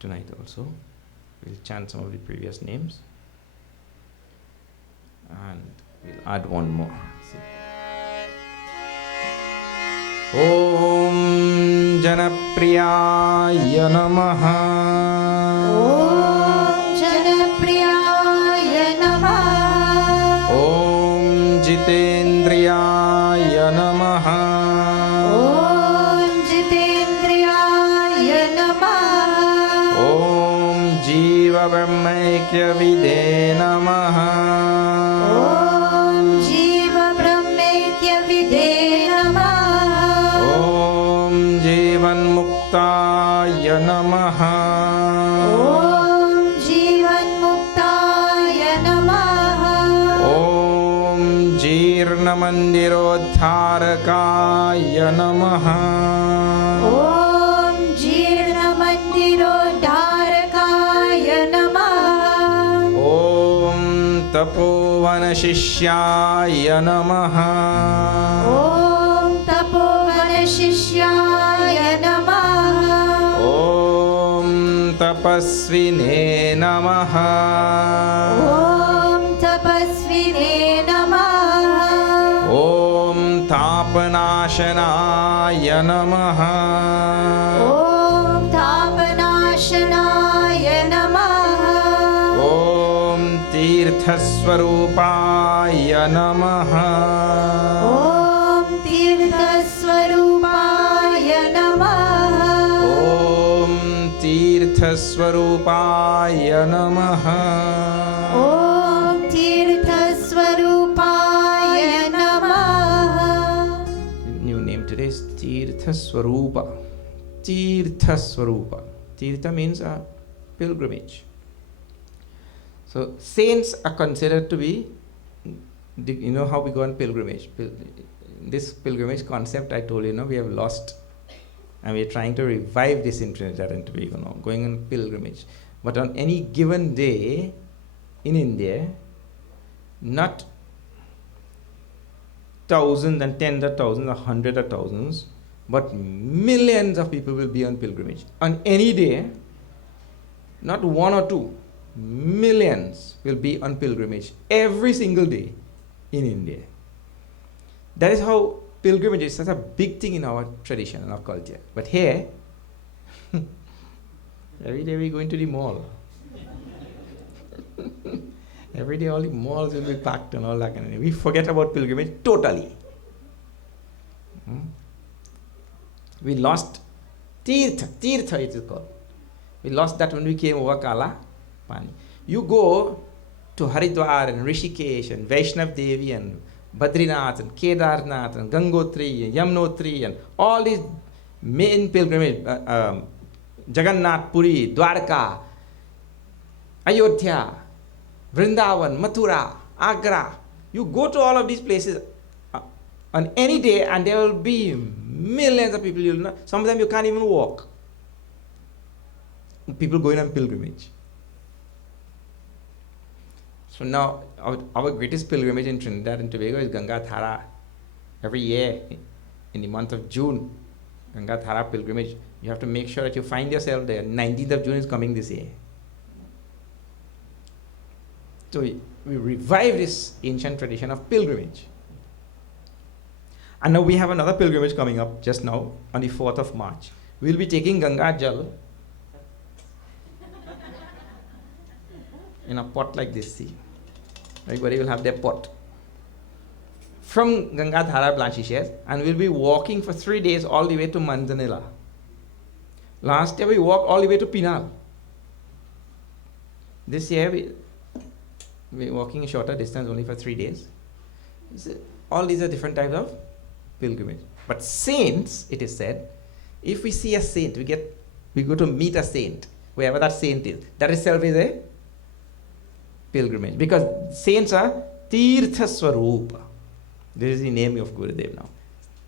tonight also. We'll chant some of the previous names. And we'll add one more. See. Om Janapriyaya Namaha. Om Janapriyaya Namaha. Om Jitendriyaya Namaha. Om Jitendriyaya Namaha. Om Jiva Brahmaikya Vide Namaha. Om Jiva Brahmaikya Vide Namaha. Om Jivan Muktaya Namaha. Om Jivan Muktaya Namaha. Om Jirna Mandirodharakaya Namaha. Om Jirna Mandirodharakaya Namaha. Om Tapovana Shishyaya Namaha. Om Tapovana Shishyaya Namaha. Om Tapasvine Namaha. Om Tapasvine Namaha. Om Tapanashanaya Namaha. Om Tapanashanaya Namaha. Om Tirthaswarupaya Namaha. Om Tirthaswarupaya Namaha. Om Tirthaswarupaya Namaha. Om Tirthaswarupaya Namaha. New name today is Tirthaswarupa. Tirthaswarupa. Tirtha means a pilgrimage. So saints are considered to be, you know how we go on pilgrimage. This pilgrimage concept I told you, we have lost. And we are trying to revive this in Trinidad and Tobago, going on pilgrimage. But on any given day in India, not thousands and tens of thousands or hundreds of thousands, but millions of people will be on pilgrimage. On any day, not one or two, millions will be on pilgrimage every single day in India. That is how pilgrimage is such a big thing in our tradition and our culture. But here, every day we go into the mall. Every day all the malls will be packed and all that kind of thing. We forget about pilgrimage totally. We lost Tirtha it is called. We lost that when we came over Kala Pani. You go to Haridwar and Rishikesh and Vaishnav Devi and Badrinath and Kedarnath and Gangotri and Yamnotri and all these main pilgrimage, Jagannath Puri, Dwarka, Ayodhya, Vrindavan, Mathura, Agra. You go to all of these places on any day and there will be millions of people. You'll know. Some of them you can't even walk. People going on pilgrimage. So now our greatest pilgrimage in Trinidad and Tobago is Ganga Thara. Every year in the month of June, Ganga Thara pilgrimage. You have to make sure that you find yourself there. 19th of June is coming this year. So we revive this ancient tradition of pilgrimage. And now we have another pilgrimage coming up just now on the 4th of March. We'll be taking Ganga Jal in a pot like this, see. Everybody will have their pot. From Ganga Dhara Blanchishes, and we'll be walking for 3 days all the way to Manzanilla. Last year we walked all the way to Pinal. This year we're walking a shorter distance only for 3 days. All these are different types of pilgrimage. But saints, it is said, if we see a saint, we go to meet a saint, wherever that saint is. That itself is a pilgrimage. Because saints are Tirtha Swarupa. This is the name of Gurudev now.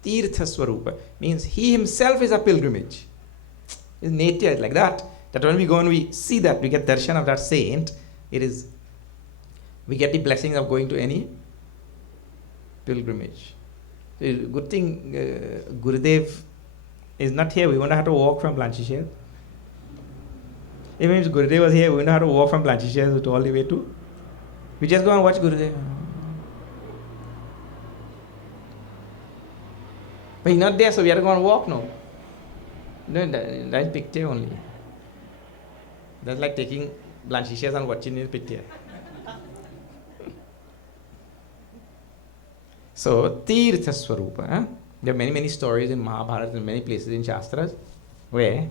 Tirtha Swarupa means he himself is a pilgrimage. His nature is like that. That when we go and we see that, we get darshan of that saint, we get the blessings of going to any pilgrimage. So good thing Gurudev is not here. We won't have to walk from Blanchishere. Even if Gurudev was here, we wouldn't have to walk from Planchishas to all the way to. We just go and watch Gurudev. But he's not there, so we have to go and walk now. No, that's picture only. That's like taking Planchishas and watching his picture. So, Tirtha Swarupa. There are many, many stories in Mahabharata and many places in Shastras where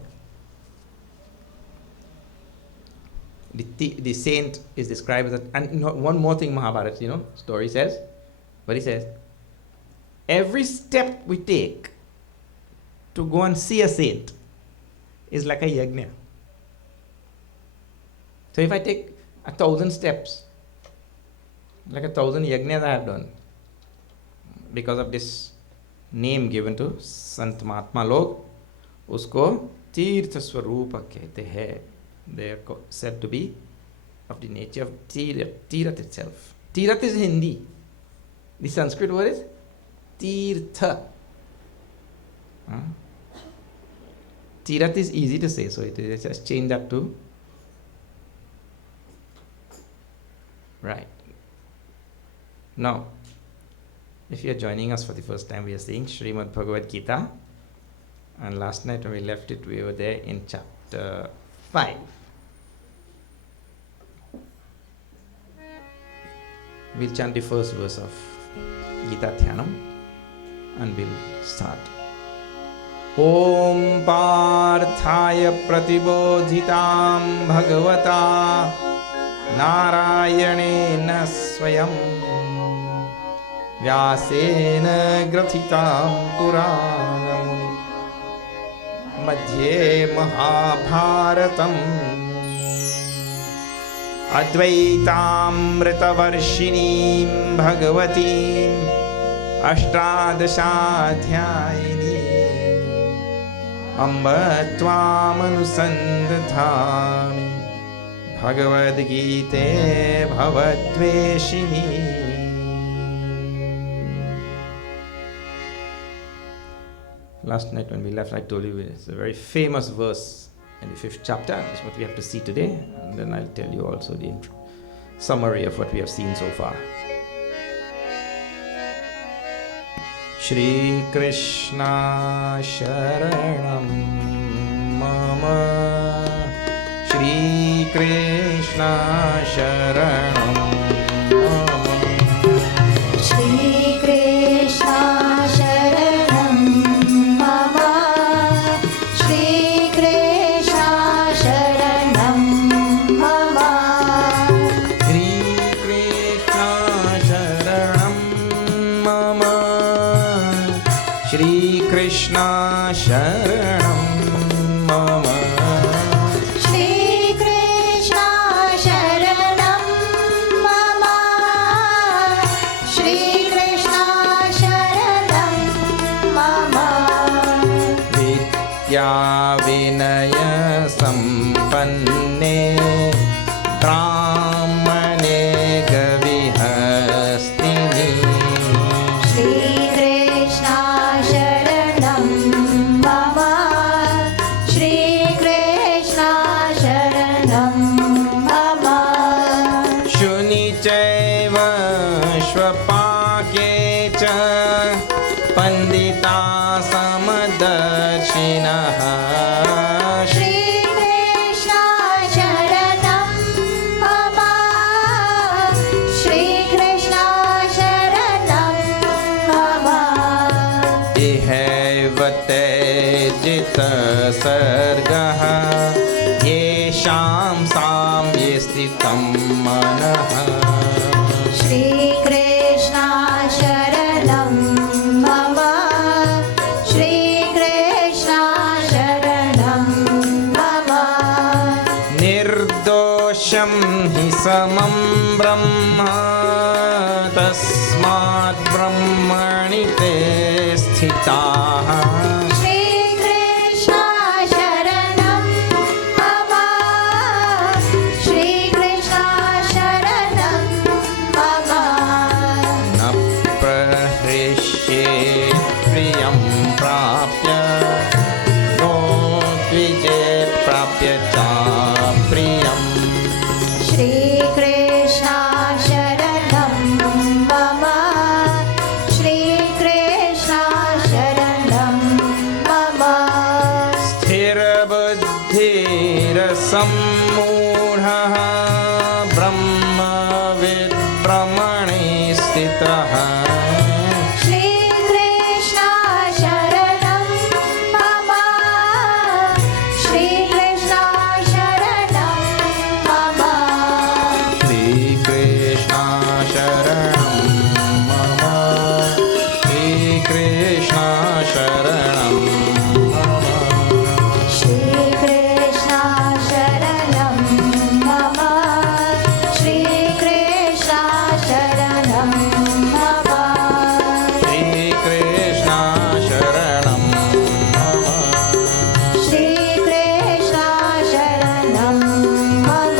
the saint is described as and one more thing Mahabharata, story says, but he says, every step we take to go and see a saint is like a yajna. So if I take 1,000 steps, like 1,000 yajnas I have done, because of this name given to Sant Mahatma Log, usko Tirtha Swarupa kehte hai. They are said to be of the nature of Tirat itself. Tirat is Hindi. The Sanskrit word is Tirtha. Tirat is easy to say, so it is just change that to. Right. Now, if you are joining us for the first time, we are seeing Srimad Bhagavad Gita. And last night when we left it, we were there in chapter 5. We'll chant the first verse of Gita Dhyanam and we'll start. Om Parthaya Pratibodhitam Bhagavata Narayanena Swayam Vyasena Grathitam Puranamuni Madhye Mahabharatam Advaitamritavarshiniim Bhagavatim Ashtadashaadhyayiniim Amba Tvamanusandathami Bhagavad Gita Bhavadveshini. Last night when we left, I told you it's a very famous verse in the 5th chapter. That's what we have to see today. And then I'll tell you also the summary of what we have seen so far. Shri Krishna Sharanam Mama Shri Krishna Sharanam Mama Shri Krishna Sharanam Mama Shri Krishna Sharanam Mama Shri Krishna Sharanam Mama Shri Krishna Sharanam Mama Shri Krishna Sharanam Mama Shri Krishna Sharanam Mama Vidya Vinaya Sampanne Brahmane Gavihastini Shri Krishna Sharanam Mama Shri Krishna Sharanam Mama Shuni Chaiva Shvapake Cha Pandita Samadachinaha Shri Krishna Sharanam Mama Shri Krishna Sharanam Mama Ihevate Jita Sargaha Yesham Samyestitam Manaha Shri Krishna Sharanam Mama Shri Krishna Sharanam Mama Nirdosham hi samam brahma Tasmat brahmani te sthitaha Shri Krishna Sharanam Mama Shri Krishna Sharanam Mama Na prahrishye priyam prapya No dvije prapya cha बुद्धिरसम्मूढः ब्रह्मविद्ब्रह्मणि स्थितः श्रीकृष्ण शरणं मम श्रीकृष्ण शरणं मम श्रीकृष्ण शरणं मम श्रीकृष्ण शरणं मम श्रीकृष्ण शरणं मम श्रीकृष्ण शरणं मम श्रीकृष्ण शरणं मम श्रीकृष्ण शरणं मम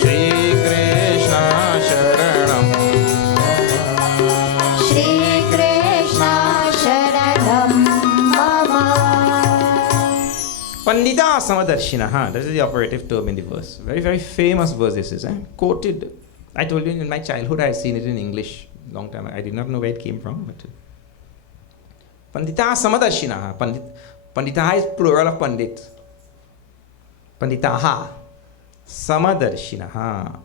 श्रीकृष्ण शरणं श्रीकृष्ण शरणं मम Pandita Samadarshinaha, that is the operative term in the verse. Very, very famous verse this is. Quoted. I told you in my childhood I had seen it in English long time. I did not know where it came from. But Pandita Samadarshinaha. Panditaha is plural of Pandit. Panditaha. Samadarshinaha.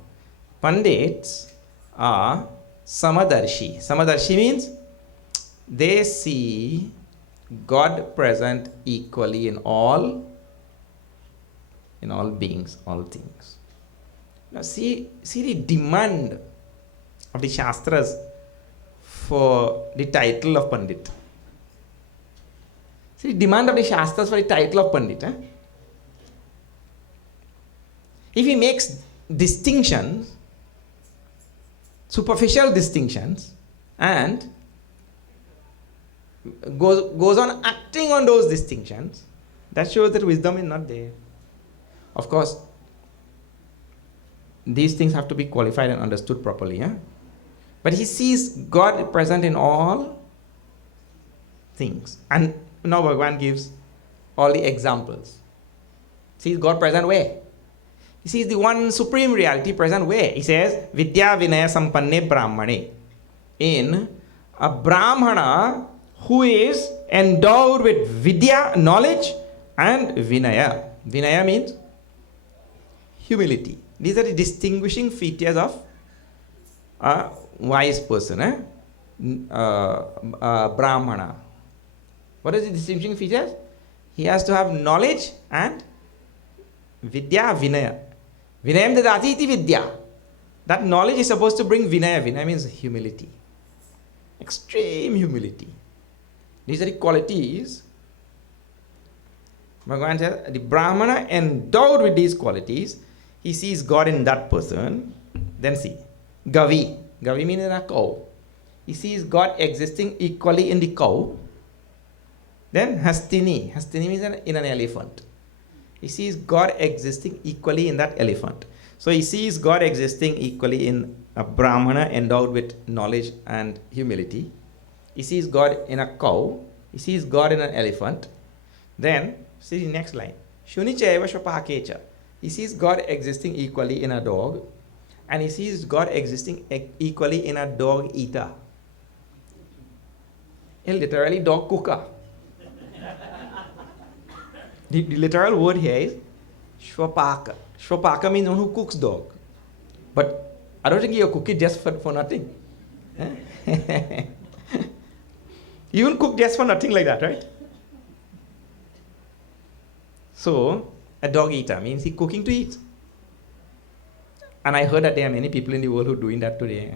Pandits are Samadarshi. Samadarshi means they see God present equally in all beings, all things. Now see the demand of the Shastras for the title of Pandit. See the demand of the Shastras for the title of Pandit. If he makes distinctions, superficial distinctions, and goes on acting on those distinctions, that shows that wisdom is not there. Of course, these things have to be qualified and understood properly. But he sees God present in all things. And now Bhagavan gives all the examples. Sees God present where? He sees the one supreme reality present where? He says, Vidya Vinaya Sampanne Brahmane. In a Brahmana who is endowed with Vidya, knowledge, and Vinaya. Vinaya means humility. These are the distinguishing features of a wise person. Brahmana. What is the distinguishing features? He has to have knowledge and Vidya, Vinaya. Vinayam dadati iti Vidya. That knowledge is supposed to bring Vinaya. Vinaya means humility. Extreme humility. These are the qualities. Bhagavan says, the Brahmana endowed with these qualities, he sees God in that person. Then see, Gavi. Gavi means in a cow. He sees God existing equally in the cow. Then Hastini. Hastini means in an elephant. He sees God existing equally in that elephant. So he sees God existing equally in a Brahmana endowed with knowledge and humility. He sees God in a cow. He sees God in an elephant. Then, see the next line. Shunicha eva shvapakecha. He sees God existing equally in a dog. And he sees God existing equally in a dog eater. A literally dog cooker. The literal word here is shvapaka. Shvapaka means one who cooks dog. But I don't think you cook it just for nothing. You won't cook just for nothing like that, right? So, a dog eater means he's cooking to eat. And I heard that there are many people in the world who are doing that today.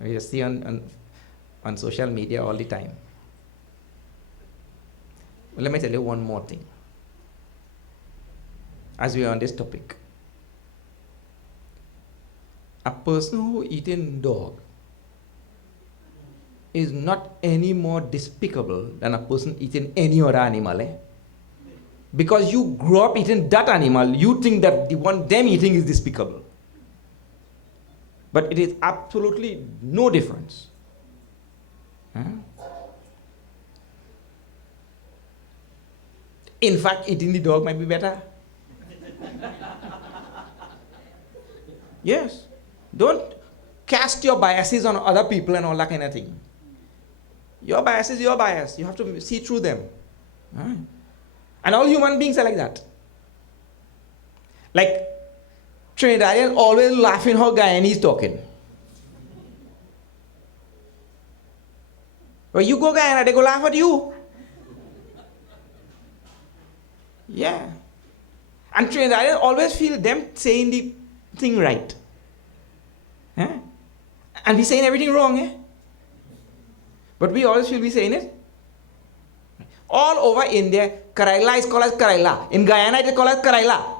We just see on social media all the time. Well, let me tell you one more thing. As we are on this topic. A person who eats dog is not any more despicable than a person eating any other animal. Because you grew up eating that animal, you think that the one them eating is despicable. But it is absolutely no difference. In fact, eating the dog might be better. Yes. Don't cast your biases on other people and all that kind of thing. Your bias is your bias. You have to see through them. Right? And all human beings are like that. Like, Trinidadians always laughing how Guyanese talking. When you go Guyana, they go laugh at you. Yeah. And Trinidadians always feel them saying the thing right. Eh? And we saying everything wrong. Eh? But we always feel we saying it. All over India, Karaila is called as Karaila. In Guyana, it is called as Karaila.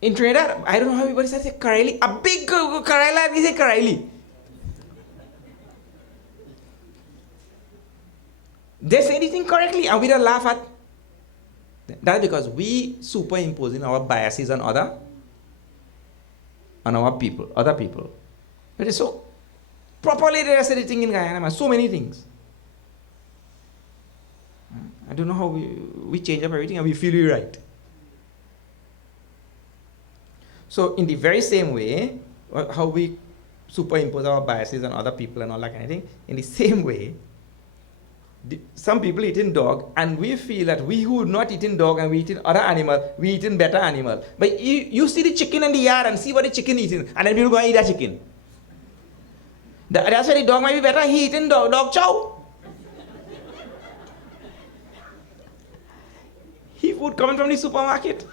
In Trinidad, I don't know how everybody says Karaili. A big Karaila, we say Karaili. They say anything correctly and we don't laugh at. That's because we superimposing our biases on our people, other people. It is so properly there is anything in Guyana, so many things. I don't know how we change up everything and we feel we're right. So in the very same way, how we superimpose our biases on other people and all that kind of thing, in the same way, some people eating dog, and we feel that we who not eating dog and we eating other animal, we eating better animal. But you see the chicken in the yard and see what the chicken eating, and then people go and eat that chicken. That's why the dog might be better. He eating dog chow. He food coming from the supermarket.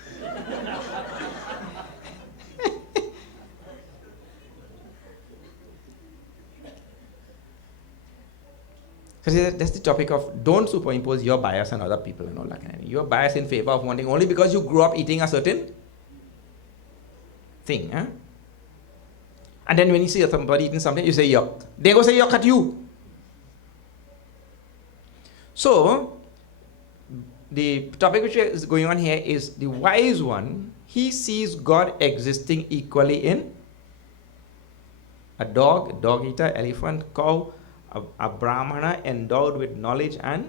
So that's the topic of don't superimpose your bias on other people and all that kind of thing. Your bias in favor of one thing only because you grew up eating a certain thing. Huh? And then when you see somebody eating something, you say yuck. They go say yuck at you. So, the topic which is going on here is the wise one. He sees God existing equally in a dog eater, elephant, cow, a brahmana endowed with knowledge and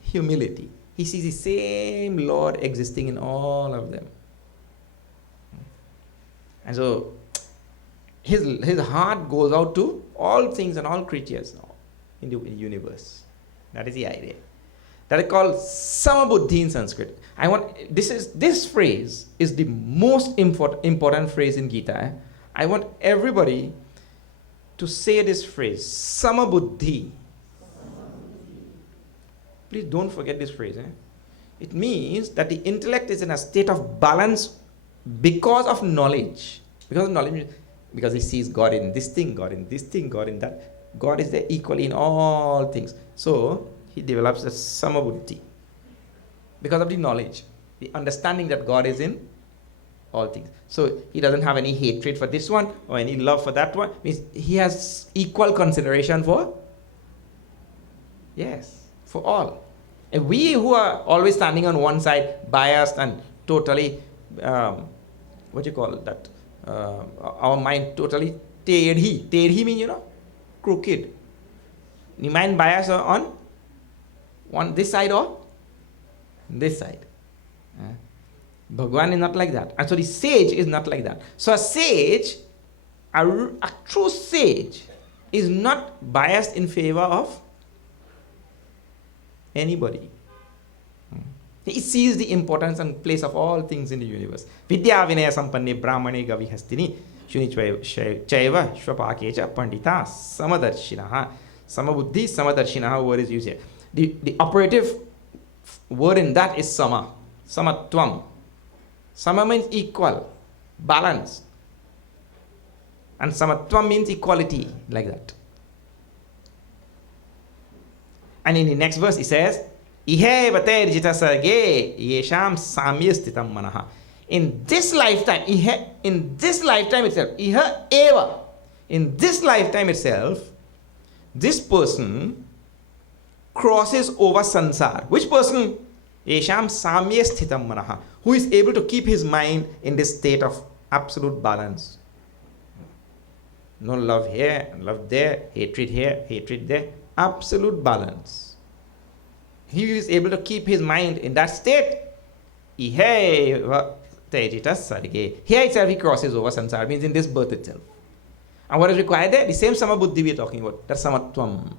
humility. He sees the same Lord existing in all of them. And so his heart goes out to all things and all creatures in the universe. That is the idea. That is called samabuddhi in Sanskrit. This phrase is the most important phrase in Gita. I want everybody to say this phrase, samabuddhi. Please don't forget this phrase. It means that the intellect is in a state of balance because of knowledge. Because he sees God in this thing, God in this thing, God in that. God is there equally in all things. So he develops a samabuddhi because of the knowledge, the understanding that God is in all things. So he doesn't have any hatred for this one or any love for that one. Means he has equal consideration for, yes, for all. And we who are always standing on one side, biased and totally, what you call that? Our mind totally tedhi. Tedhi means, crooked. The mind biased on this side or this side. Bhagwan is not like that. And so the sage is not like that. So a sage, a true sage, is not biased in favor of anybody. He sees the importance and place of all things in the universe. Vidya vinaya sampanne brahmane gavi hastini shuni chaiva shvapakecha pandita samadarshinaha. Samabuddhi samadarshinaha word is used here. The operative word in that is sama. Samatvam. Sama means equal, balance. And samatvam means equality, like that. And in the next verse it says, Ihe vater jita sarge yesham samyastitam manaha. In this lifetime itself, iha eva. In this lifetime itself, this person crosses over sansar. Which person? Yesham samyastitam manaha. Who is able to keep his mind in this state of absolute balance. No love here, love there, hatred here, hatred there. Absolute balance. He is able to keep his mind in that state. Here itself he crosses over samsara, means in this birth itself. And what is required there? The same samabuddhi we are talking about. That's samatvam.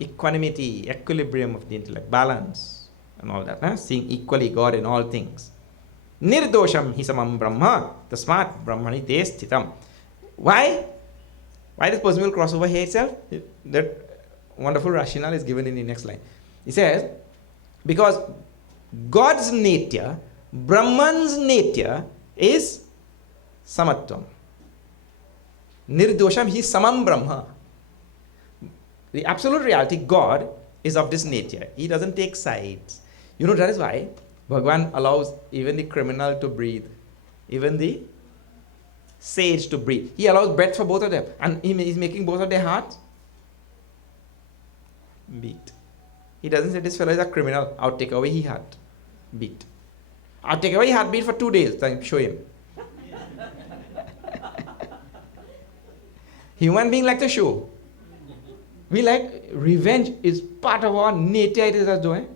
equanimity, equilibrium of the intellect, balance, and all that. Seeing equally God in all things. Nirdosham hi samam brahma, tasmat brahmani te sthitam. Why? Why this person will cross over here itself? That wonderful rationale is given in the next line. He says, because God's nature, Brahman's nature is samatvam. Nirdosham hi samam brahma. The absolute reality, God, is of this nature. He doesn't take sides. You know, that is why Bhagavan allows even the criminal to breathe, even the sage to breathe. He allows breath for both of them. And he is making both of their hearts beat. He doesn't say this fellow is a criminal. I'll take away his heart beat. I'll take away his heartbeat for 2 days. Then show him. Human being like to show. We like revenge is part of our nature. It is as though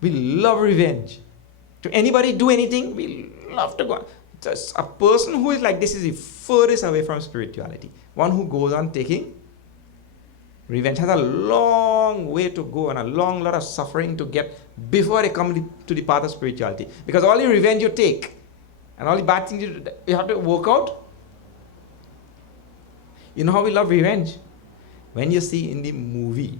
we love revenge. To anybody do anything, we love to go. Just a person who is like this is the furthest away from spirituality. One who goes on taking revenge has a long way to go and a long lot of suffering to get before they come to the path of spirituality. Because all the revenge you take and all the bad things you have to work out. You know how we love revenge? When you see in the movie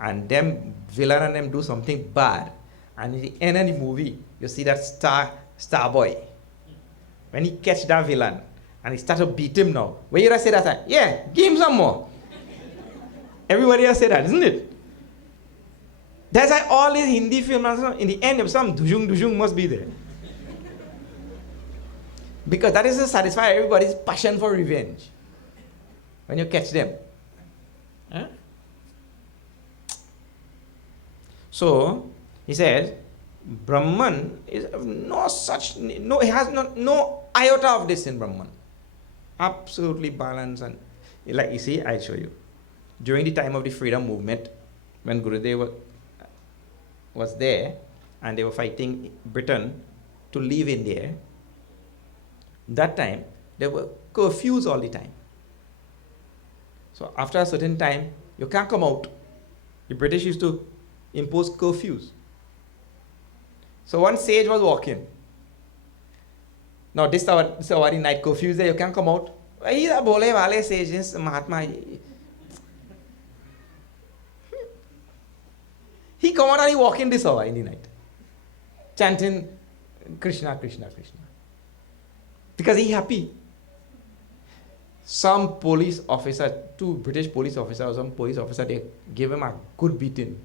and them villain and them do something bad, and in the end of the movie you see that star boy, when he catch that villain and he start to beat him now, where you say that time? Yeah, give him some more. Everybody has said that, isn't it? That's why all these Hindi films, in the end, some dujung must be there. Because that is to satisfy everybody's passion for revenge. When you catch them. Huh? So, he says, Brahman is no such, no, he has no iota of this in Brahman. Absolutely balanced. And like you see, I'll show you. During the time of the freedom movement, when Gurudev was there and they were fighting Britain to leave India, that time there were curfews all the time. So after a certain time, you can't come out. The British used to impose curfews. So one sage was walking. Now this our night curfews there, you can't come out. He's a bole wale sage, Mahatma. He come out and he walk in this hour in the night, chanting Krishna, Krishna, Krishna. Because he happy. Some police officer, 2 British police officers, some police officer, they give him a good beating.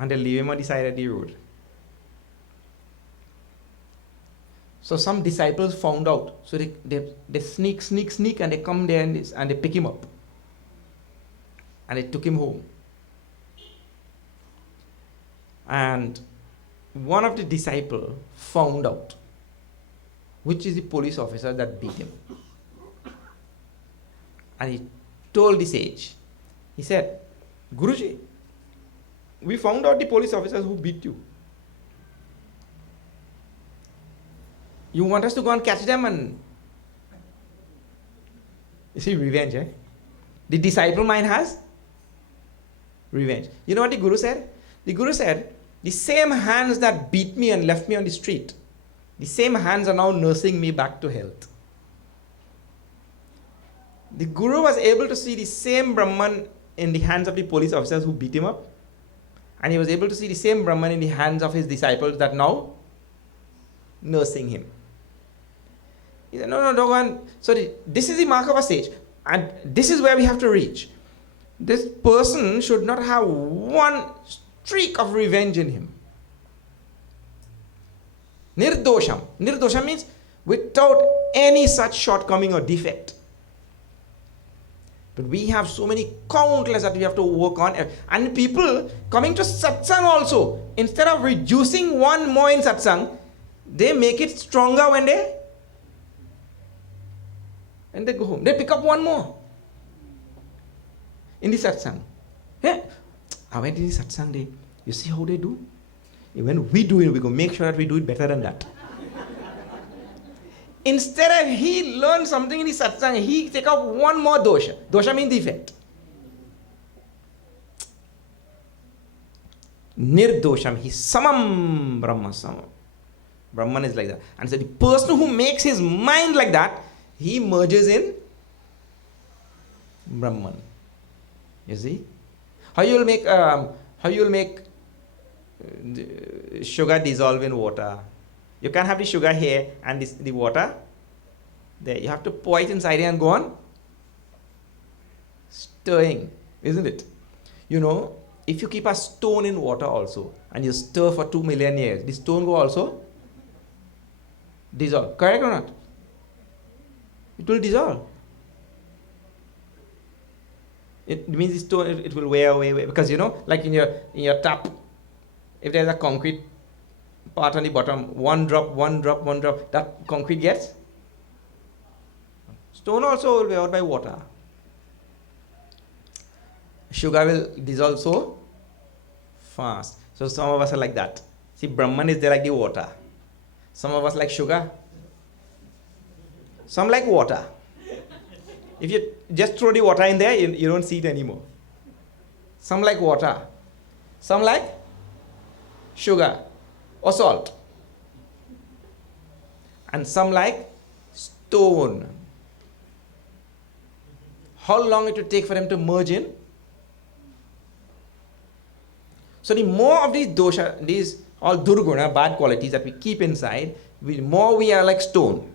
And they leave him on the side of the road. So some disciples found out. So they sneak and they come there and they pick him up. And they took him home. And one of the disciples found out which is the police officer that beat him. And he told the sage, he said, Guruji, we found out the police officers who beat you. You want us to go and catch them and... You see, revenge, eh? The disciple mind has revenge. You know what the Guru said? The Guru said, the same hands that beat me and left me on the street, the same hands are now nursing me back to health. The Guru was able to see the same Brahman in the hands of the police officers who beat him up, and he was able to see the same Brahman in the hands of his disciples that now nursing him. He said, no, don't go on. So this is the mark of a sage, and this is where we have to reach. This person should not have one streak of revenge in him. Nirdosham. Nirdosham means without any such shortcoming or defect. But we have so many countless that we have to work on. And people coming to satsang also, instead of reducing one more in satsang, they make it stronger when they go home. They pick up one more in the satsang. Yeah. I went in the satsang day. You see how they do? When we do it, we go make sure that we do it better than that. Instead of he learn something in the satsang, he take up one more dosha. Dosha means defect. Nirdosham. He's samam Brahma. Samam. Brahman is like that. And so the person who makes his mind like that, he merges in Brahman. You see? How you will make sugar dissolve in water? You can't have the sugar here and the water there. You have to pour it inside and go on stirring, isn't it? You know, if you keep a stone in water also and you stir for 2 million years, the stone will also dissolve. Correct or not? It will dissolve. It means the stone, it will wear away, because you know, like in your tap, if there's a concrete part on the bottom, one drop, that concrete gets. Stone also will wear out by water. Sugar will dissolve so fast. So some of us are like that. See, Brahman is there like the water. Some of us like sugar. Some like water. If you just throw the water in there, you don't see it anymore. Some like water. Some like sugar or salt. And some like stone. How long it will take for them to merge in? So the more of these dosha, these all durguna, bad qualities that we keep inside, the more we are like stone.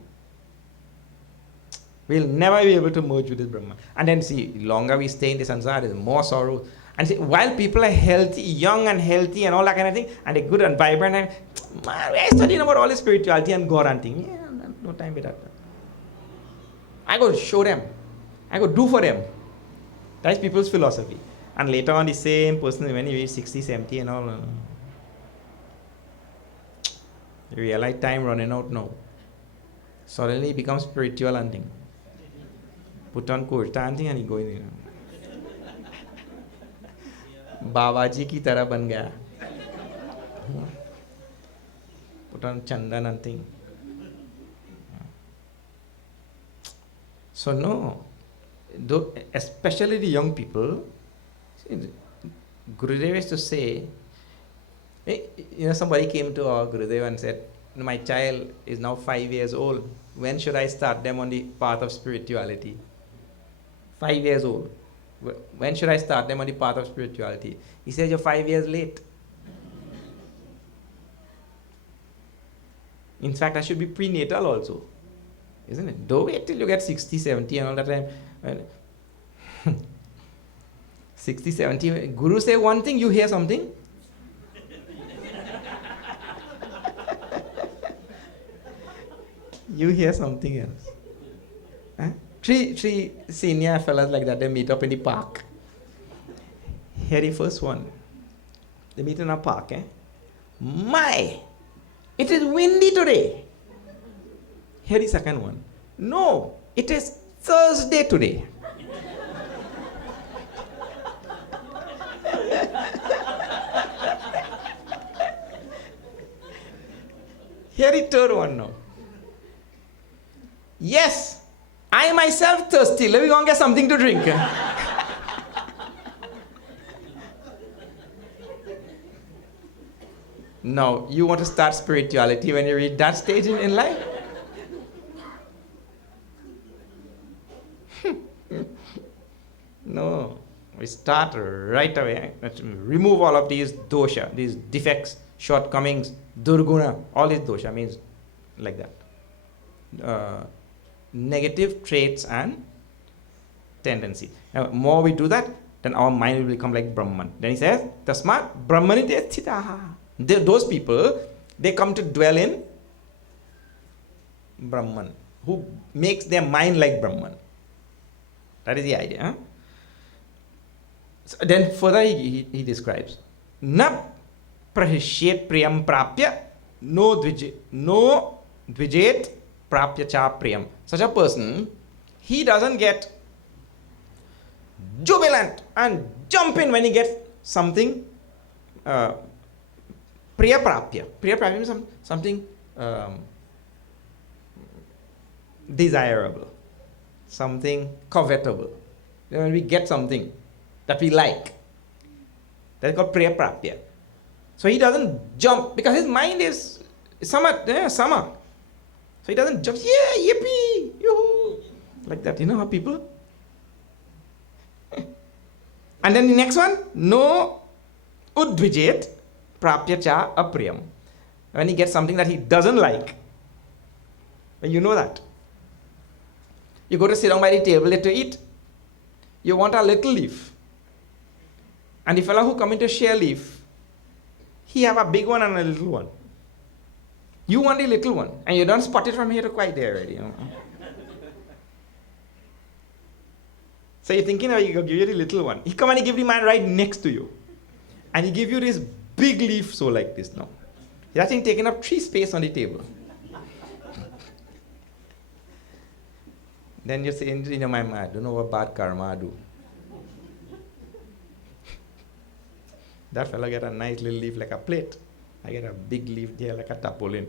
We'll never be able to merge with this Brahman. And then see, the longer we stay in the samsara, there's more sorrow. And see, while people are healthy, young and healthy and all that kind of thing, and they're good and vibrant, and we're studying about all this spirituality and God and thing. Yeah, no time with that. I go show them. I go do for them. That's people's philosophy. And later on, the same person, when you reach 60, 70 and all, you realize time running out now. Suddenly it becomes spiritual and thing. Put on kurta and thing and he go in. Babaji ki tarah ban gaya. Put on chandan and thing. So no, though, especially the young people, Gurudev used to say, somebody came to our Gurudev and said, my child is now 5 years old. When should I start them on the path of spirituality? 5 years old. When should I start them on the path of spirituality? He said, you're 5 years late. In fact, I should be prenatal also. Isn't it? Don't wait till you get 60, 70 and all that time. 60, 70, Guru say one thing, you hear something. You hear something else. Huh? Three senior fellas like that, they meet up in the park. Here the first one. They meet in a park. My! It is windy today. Here the second one. No, it is Thursday today. Here the third one now. Yes, I myself thirsty. Let me go and get something to drink. Now, you want to start spirituality when you reach that stage in life? No, we start right away. Let's remove all of these dosha, these defects, shortcomings, durguna, all these dosha means like that. Negative traits and tendency. Now, more we do that, then our mind will become like Brahman. Then he says, Tasmat Brahmanite Sthitaha. Those people, they come to dwell in Brahman, who makes their mind like Brahman. That is the idea. Huh? So then further he describes, Na prahishyet priyam prapya, no dvijet prapya cha priyam. Such a person, he doesn't get jubilant and jump in when he gets something priya prapya. Priya prapya means something desirable, something covetable. When we get something that we like, that's called priya prapya. So he doesn't jump because his mind is sama. So he doesn't jump, yeah, yippee, yoo-hoo, like that. You know how people? And then the next one, no udvijet prapya cha apriyam. When he gets something that he doesn't like, you know that. You go to sit down by the table to eat. You want a little leaf. And the fellow who come in to share leaf, he have a big one and a little one. You want the little one, and you don't spot it from here to quite there already. You know? So you're thinking, oh, you give you the little one. He come and he give the man right next to you. And he give you this big leaf, so like this now. That thing taking up 3 space on the table. Then you say, in your mind, I don't know what bad karma I do. That fellow get a nice little leaf like a plate. I get a big leaf there like a tarpaulin.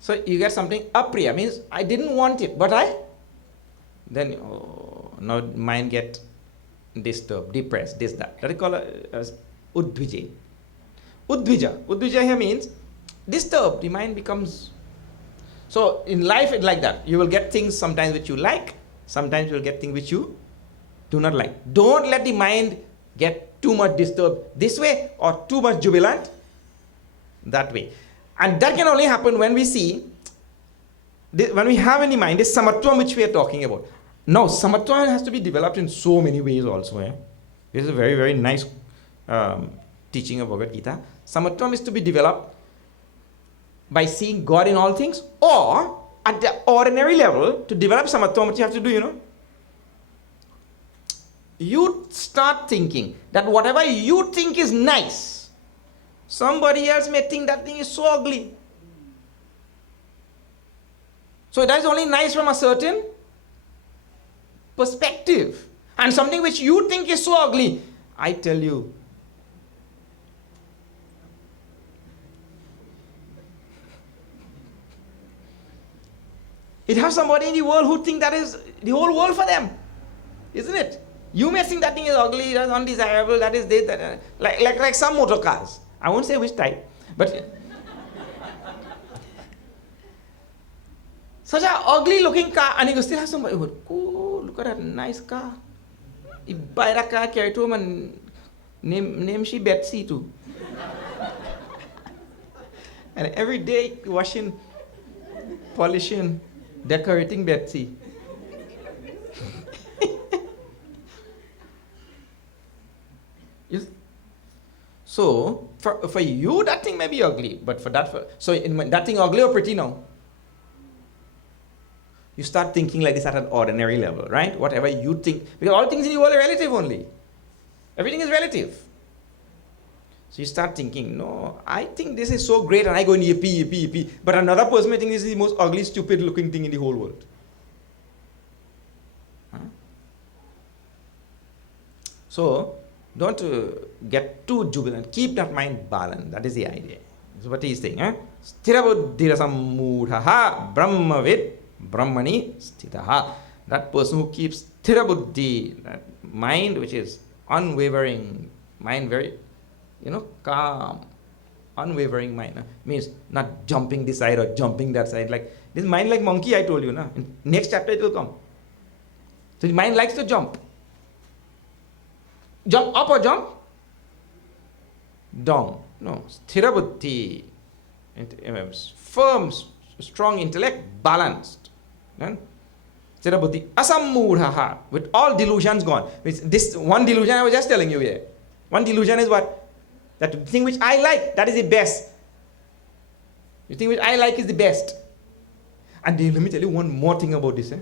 So you get something apriya, means I didn't want it, but then now mind get disturbed, depressed, this, that. That is called as udvija. Udvija here means disturbed. The mind becomes. So in life it's like that. You will get things sometimes which you like, sometimes you will get things which you do not like. Don't let the mind get too much disturbed this way or too much jubilant that way. And that can only happen when we see, when we have in the mind this samatvam which we are talking about. Now, samatvam has to be developed in so many ways also. This is a very, very nice teaching of Bhagavad Gita. Samatvam is to be developed by seeing God in all things, or at the ordinary level, to develop samatvam, what you have to do, you start thinking that whatever you think is nice, somebody else may think that thing is so ugly. So that is only nice from a certain perspective. And something which you think is so ugly, I tell you, it has somebody in the world who think that is the whole world for them, isn't it? You may think that thing is ugly, that is undesirable, that is this, that, like some motor cars. I won't say which type, but such an ugly looking car, and you still have somebody who goes, oh, look at that nice car. You buy that car, carry it home, and name she Betsy too. And every day washing, polishing, decorating Betsy. So for you that thing may be ugly, but that thing ugly or pretty now? You start thinking like this at an ordinary level, right? Whatever you think, because all things in the world are relative only. Everything is relative. So you start thinking, no, I think this is so great, and I go in yippee. But another person may think this is the most ugly, stupid looking thing in the whole world. Huh? So don't get too jubilant. Keep that mind balanced. That is the idea. This is what he is saying. Sthira buddhirasam mudhaha brahmavid brahmani sthitaha. That person who keeps sthira buddhi, that mind which is unwavering, mind very, calm, unwavering mind. Means not jumping this side or jumping that side. Like this mind like monkey, I told you. In next chapter it will come. So the mind likes to jump. Jump up or jump down. No. Sthira buddhi. Firm, strong intellect, balanced. Sthira buddhi. Asammudhaha. With all delusions gone. This one delusion I was just telling you here. One delusion is what? That thing which I like, that is the best. The thing which I like is the best. And let me tell you one more thing about this.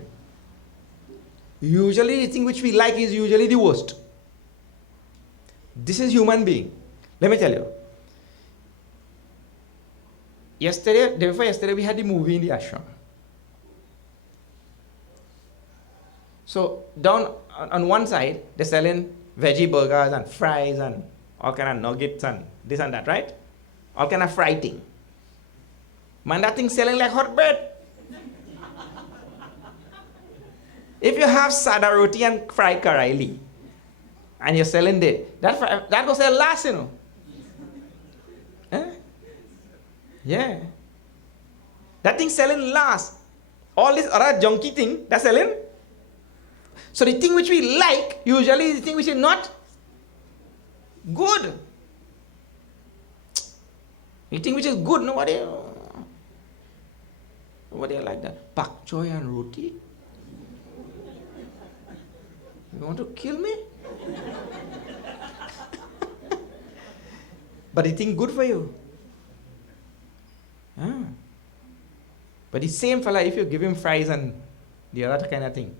Usually the thing which we like is usually the worst. This is human being. Let me tell you. Day before yesterday, we had the movie in the ashram. So down on one side, they're selling veggie burgers and fries and all kind of nuggets and this and that, right? All kind of fry thing. Man, that thing selling like hot bread. If you have sada roti and fried karaili, and you're selling there, that goes sell last, you know. Eh? Yeah. That thing selling last. All this other junky thing, that's selling. So the thing which we like, usually is the thing which is not good. The thing which is good, nobody like that. Pak choy and roti? You want to kill me? But the thing good for you. But the same fella, if you give him fries and the other kind of thing.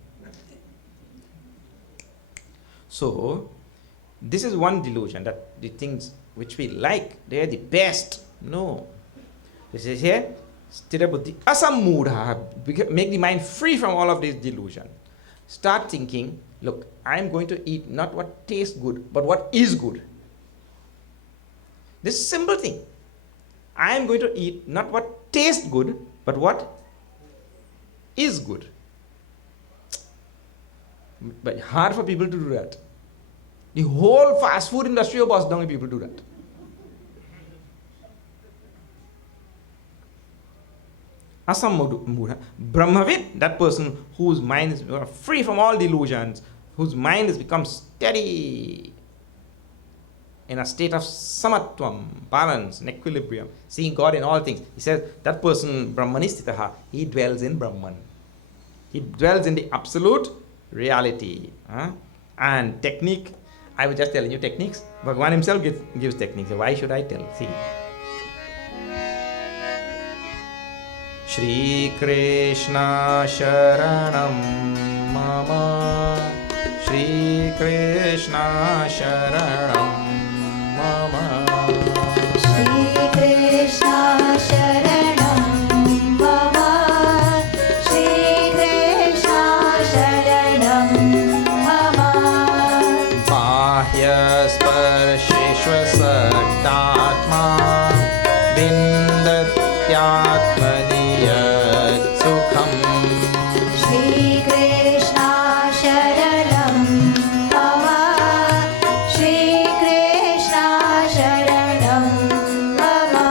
So, this is one delusion, that the things which we like, they are the best. No. This is here, sthira buddhi, asamudha, make the mind free from all of this delusion. Start thinking, look, I am going to eat not what tastes good, but what is good. This simple thing. I am going to eat not what tastes good, but what is good. But hard for people to do that. The whole fast food industry was down when people do that. Asamudha, Brahmavid, that person whose mind is free from all delusions, whose mind has become steady in a state of samatvam, balance and equilibrium, seeing God in all things. He says that person, Brahmanistitaha, he dwells in Brahman. He dwells in the absolute reality. And technique, I was just telling you techniques. Bhagavan himself gives techniques. Why should I tell? See. Shri Krishna Sharanam Mama, Shri Krishna Sharanam Mama, Shri Krishna Sharanam Mama, Shri Krishna Sharanam Mama, Bahya Sparsheshva Saktatma Bindatyatmani Shri Krishna Sharanam Mama, Shri Krishna Sharanam Mama,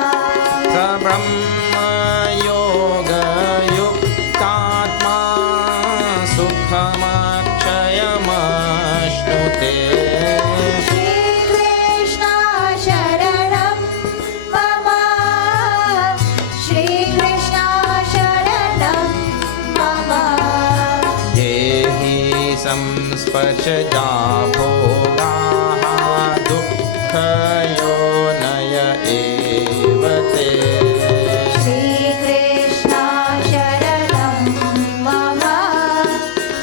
Sa Brahma Yoga Yuktatma Sukhamakshayam Ashnute. Shri Krishna Sharanam Mama, Shri Krishna Sharanam Mama, Yehi samsparshada bhogaha dukkhayo naya evate. Shri Krishna Sharanam Mama,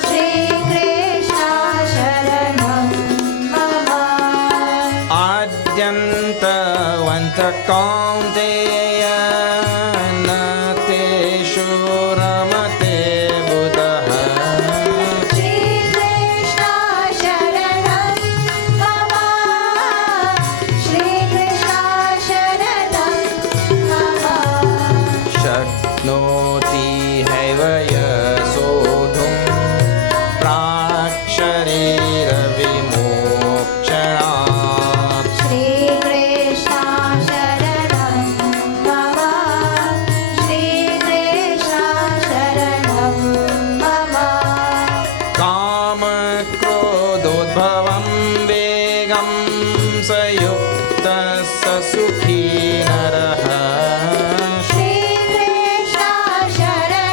Shri Krishna Sharanam Mama, Adyantavanta kaunteya nateshu ramate buddhaha. Shri Krishna Sharanam Mama, Shri Krishna Sharanam Mama, Shaknoti haivaya sodhum praksharira vimokshana. Shri Krishna Sharanam Mama, Shri Krishna Sharanam Mama, Kama krododbhavam vegam sayukta sasukhi naraha. Shri Krishna Sharanam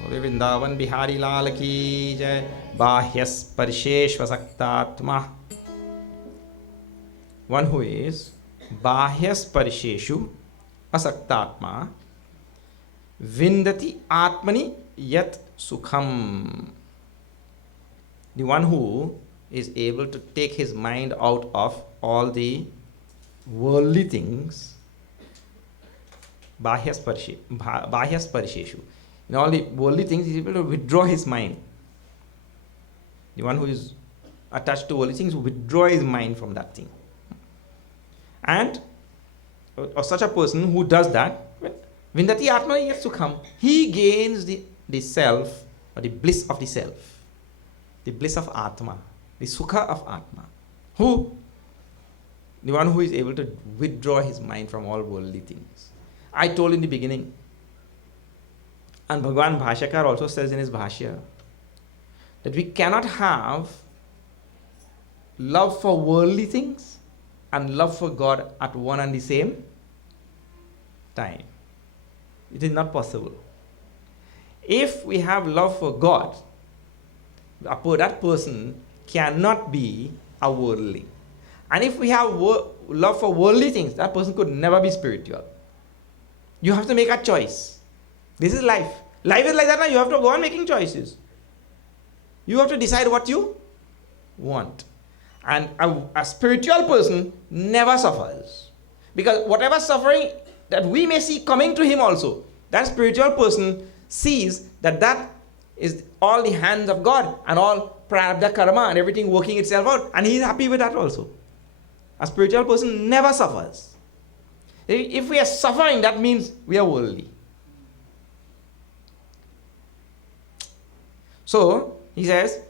Bole Vrindavan Bihari Lal ki jai. Bahyas Parisheshvasaktatma. One who is Bahyas Parisheshu Asaktatma Vindati Atmani Yat Sukham. The one who is able to take his mind out of all the worldly things. Bahyas Parisheshu. In all the worldly things, he is able to withdraw his mind. The one who is attached to worldly things, withdraw his mind from that thing. And such a person who does that, Vindati Atma Yat Sukham, he gains the self, or the bliss of the self, the bliss of Atma, the Sukha of Atma. Who? The one who is able to withdraw his mind from all worldly things. I told in the beginning, and Bhagavan Bhashyakar also says in his Bhashya, that we cannot have love for worldly things and love for God at one and the same time. It is not possible. If we have love for God, that person cannot be a worldling. And if we have love for worldly things, that person could never be spiritual. You have to make a choice. This is life. Life is like that now. You have to go on making choices. You have to decide what you want. And a spiritual person never suffers. Because whatever suffering that we may see coming to him also, that spiritual person sees that is all the hands of God and all prarabdha karma and everything working itself out. And he is happy with that also. A spiritual person never suffers. If we are suffering, that means we are worldly. So, he says,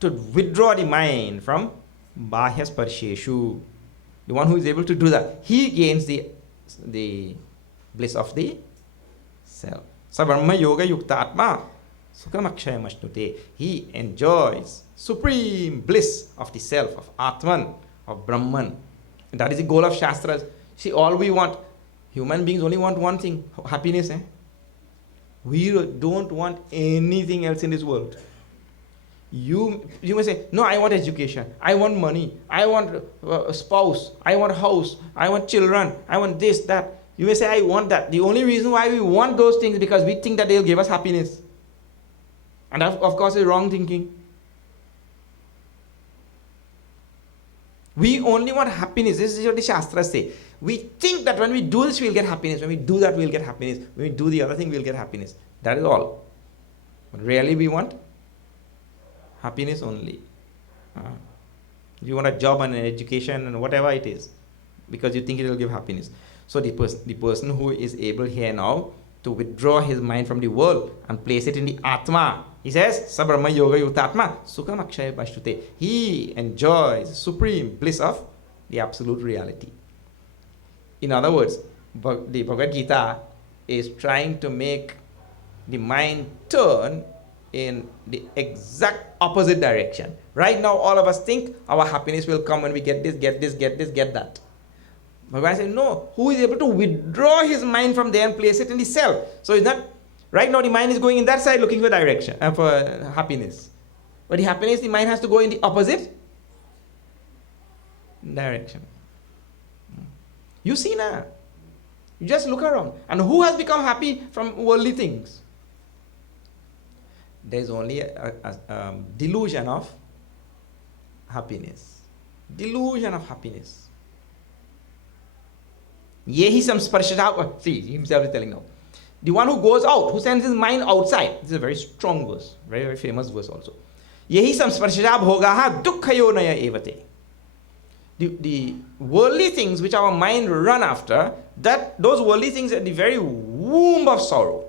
to withdraw the mind from Bahyas Parisheshu, the one who is able to do that, he gains the bliss of the self. Sabrahma Yoga Yuktatma Sukhamakshayam Ashnute. He enjoys supreme bliss of the self, of Atman, of Brahman. And that is the goal of Shastras. See, all we want, human beings only want one thing, happiness. We don't want anything else in this world. You may say, no, I want education, I want money, I want a spouse, I want a house, I want children, I want this, that. You may say, I want that. The only reason why we want those things is because we think that they'll give us happiness. And that, of course, is wrong thinking. We only want happiness. This is what the Shastras say. We think that when we do this, we'll get happiness. When we do that, we'll get happiness. When we do the other thing, we'll get happiness. That is all. But really, we want happiness only. You want a job and an education and whatever it is, because you think it will give happiness. So the person who is able here now to withdraw his mind from the world and place it in the Atma, he says, Sabrahma Yoga Yutatma Sukham Akshaya Pashtute. He enjoys supreme bliss of the absolute reality. In other words, the Bhagavad Gita is trying to make the mind turn in the exact opposite direction. Right now, all of us think our happiness will come when we get this, get this, get this, get that. Bhagavan says, no, who is able to withdraw his mind from there and place it in the self? So it's not, right now the mind is going in that side looking for direction, for happiness. But the happiness, the mind has to go in the opposite direction. You see now. You just look around. And who has become happy from worldly things? There is only a delusion of happiness. Delusion of happiness. Yehi samsparshada. See, himself is telling now. The one who goes out, who sends his mind outside. This is a very strong verse. Very, very famous verse also. Yehi samsparshada bhogaha dukkhayonaya evate. The worldly things which our mind run after, those worldly things are the very womb of sorrow.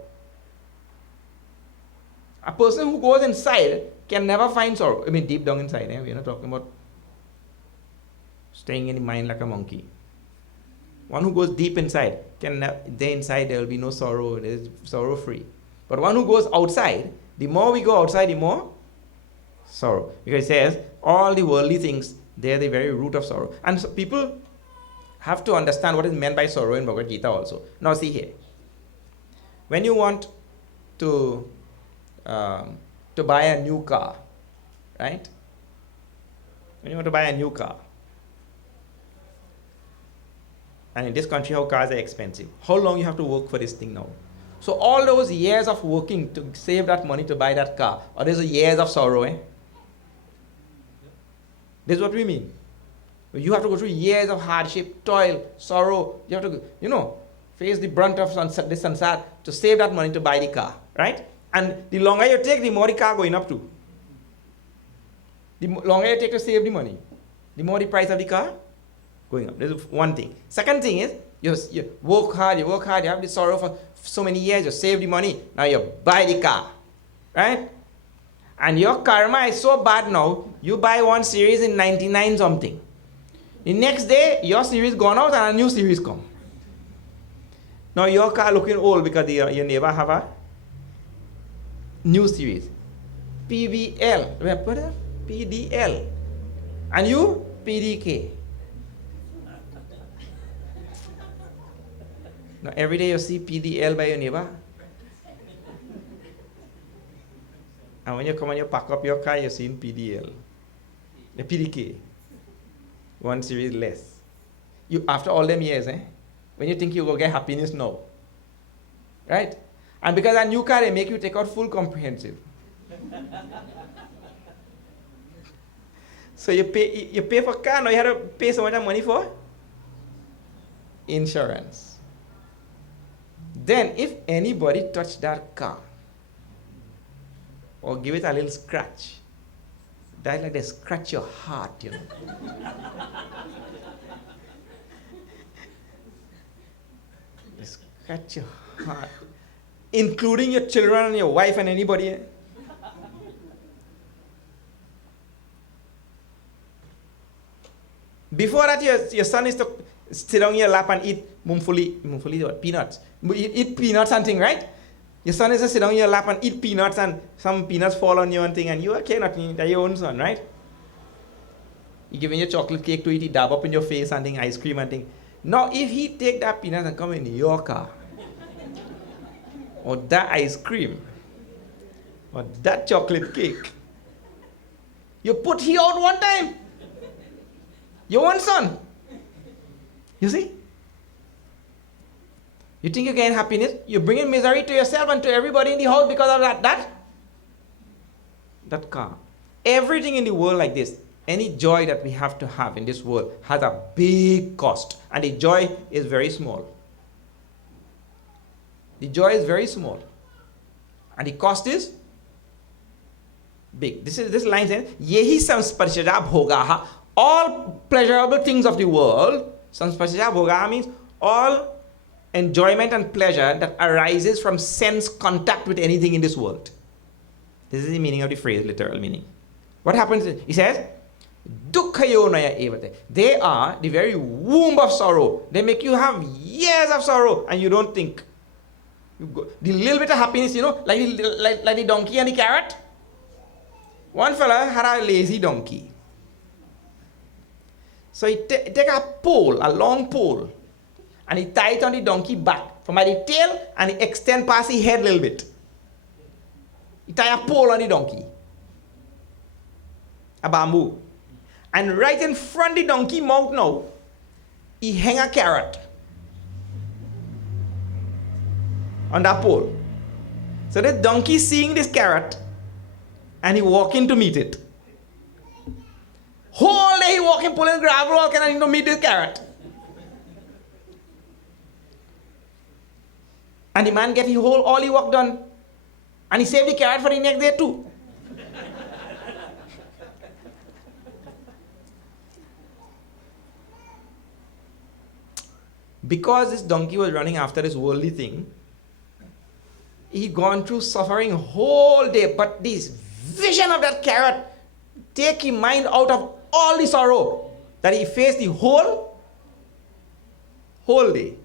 A person who goes inside can never find sorrow. I mean, deep down inside. We're not talking about staying in the mind like a monkey. One who goes deep inside, there will be no sorrow. It is sorrow free. But one who goes outside, the more we go outside, the more sorrow. Because it says, all the worldly things, they are the very root of sorrow. And so people have to understand what is meant by sorrow in Bhagavad Gita also. Now see here. when you want to buy a new car, right? When you want to buy a new car, and in this country how cars are expensive, how long you have to work for this thing now? So all those years of working to save that money to buy that car, or there's years of sorrow, eh? This is what we mean. You have to go through years of hardship, toil, sorrow. You have to, face the brunt of this sansar to save that money to buy the car, right? And the longer you take, the more the car going up too. The longer you take to save the money, the more the price of the car going up. That's one thing. Second thing is, you work hard, you have the sorrow for so many years, you save the money, now you buy the car, right? And your karma is so bad now, you buy one series in 99 something. The next day, your series gone out and a new series come. Now your car looking old because your neighbor have a new series. PBL, remember? PDL. And you, PDK. Now every day you see PDL by your neighbor. And when you come and you pack up your car, you're seeing PDL. The PDK. One series less. You, after all them years, when you think you will get happiness now. Right? And because a new car, they make you take out full comprehensive. So you pay for car, now you have to pay so much money for insurance. Then if anybody touch that car, or give it a little scratch, that's like they scratch your heart, They scratch your heart. Including your children and your wife and anybody. Before that, your son is to sit on your lap and eat mumfuli what? Peanuts. Eat peanuts and thing, right? Your son is to sit on your lap and eat peanuts and some peanuts fall on you and thing, and you are okay, not your own son, right? You giving your chocolate cake to eat, he dab up in your face and thing, ice cream and thing. Now, if he take that peanut and come in your car, or that ice cream, or that chocolate cake, you put he out one time. Your own son. You see? You think you gain happiness, you bring in misery to yourself and to everybody in the house because of that car. Everything in the world like this, any joy that we have to have in this world has a big cost. And the joy is very small. The joy is very small. And the cost is big. This line says, Yehi samsparshaja bhogaha. All pleasurable things of the world, samsparshaja bhogaha means all enjoyment and pleasure that arises from sense contact with anything in this world. This is the meaning of the phrase, literal meaning. What happens? He says, Dukkayonaya evate. They are the very womb of sorrow. They make you have years of sorrow and you don't think. The little bit of happiness, like the donkey and the carrot. One fella had a lazy donkey. So he take a pole, a long pole, and he tie it on the donkey back from by the tail and he extend past his head a little bit. He tie a pole on the donkey, a bamboo. And right in front of the donkey mouth now, he hang a carrot on that pole. So the donkey seeing this carrot and he walking to meet it. Whole day he walking, pulling gravel, all kind of to meet this carrot. And the man get all he work done. And he saved the carrot for the next day too. Because this donkey was running after this worldly thing, he gone through suffering whole day. But this vision of that carrot take his mind out of all the sorrow that he faced the whole day.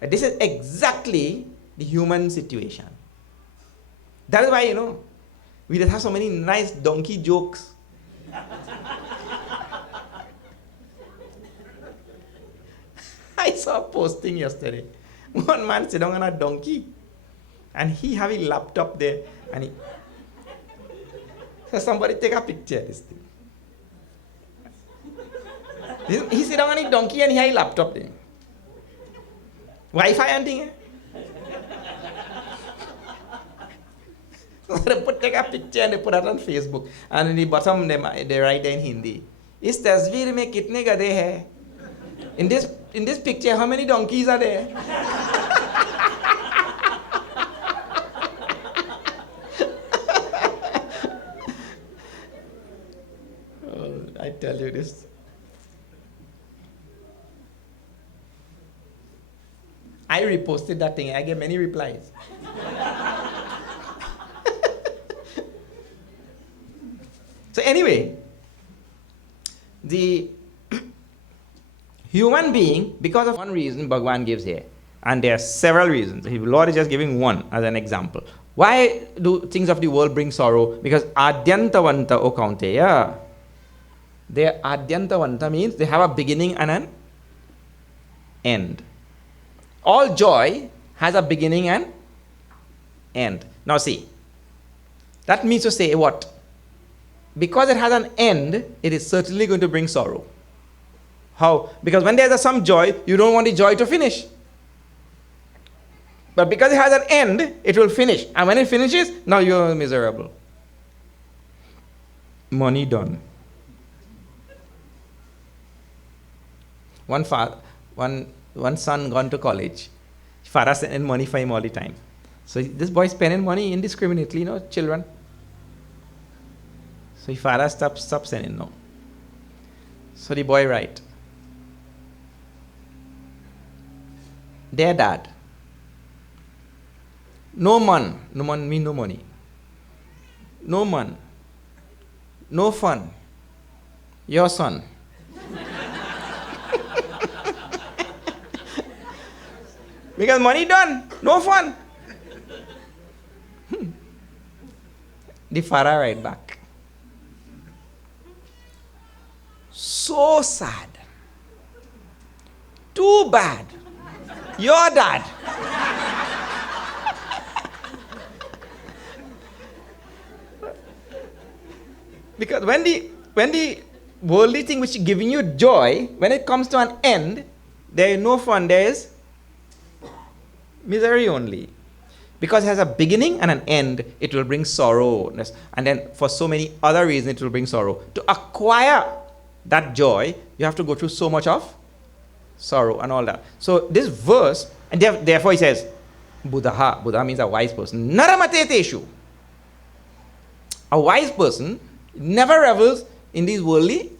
And this is exactly the human situation. That is why, we just have so many nice donkey jokes. I saw a posting yesterday. One man sit down on a donkey And he have a laptop there, and so somebody take a picture of this thing. He sit down on a donkey and he have a laptop there. Wi-Fi and thing. So they take a picture and they put it on Facebook. And in the bottom they write there in Hindi. इस तस्वीर में कितने गधे हैं? In this picture, how many donkeys are there? Oh, I tell you this. I reposted that thing. I get many replies. So anyway, the human being, because of one reason Bhagavan gives here, and there are several reasons. The Lord is just giving one as an example. Why do things of the world bring sorrow? Because adyantavanta o kaunteya. They adyantavanta means they have a beginning and an end. All joy has a beginning and end. Now see, that means to say what? Because it has an end, it is certainly going to bring sorrow. How? Because when there's some joy, you don't want the joy to finish. But because it has an end, it will finish. And when it finishes, now you're miserable. Money done. One son gone to college. Father sending money for him all the time. So this boy spending money indiscriminately, children. So his father stops sending now. So the boy write, "Dear Dad, no man mean no money. No man, no fun. Your son." Because money done, no fun. The father write back, "So sad. Too bad. Your dad." Because when the worldly thing which is giving you joy, when it comes to an end, there is no fun, there is misery only. Because it has a beginning and an end, it will bring sorrow. And then for so many other reasons, it will bring sorrow. To acquire that joy, you have to go through so much of sorrow and all that. So this verse, and therefore he says, Buddha means a wise person. Naramateshu. A wise person never revels in these worldly